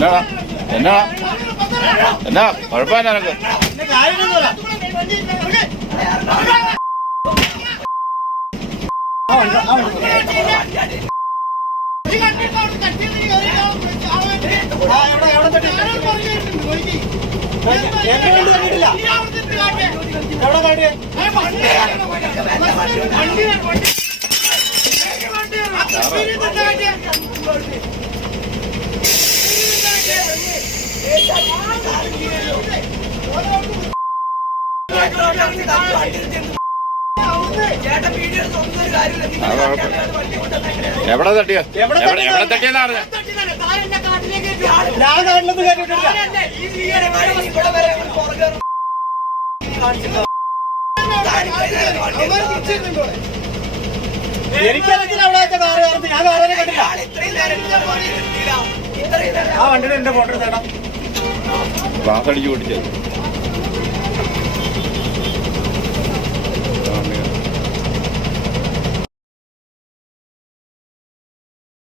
എന്നാടാ എന്നാ എന്നാ കുഴപ്പമില്ല നിനക്ക്. എവിടെ തട്ടിയ എവിടെ തട്ടിയെന്നാണ് എനിക്കറിയത്തില്ല. അവിടെ വെച്ച കാറ് കയറുന്നത് ഞാൻ കാറിനെ കണ്ടില്ല. ആ വണ്ടിയുടെ എന്റെ ഫോട്ടോ എടുത്തേടാ. ക്ലാസ് അടിച്ചു പൊട്ടിച്ചത്.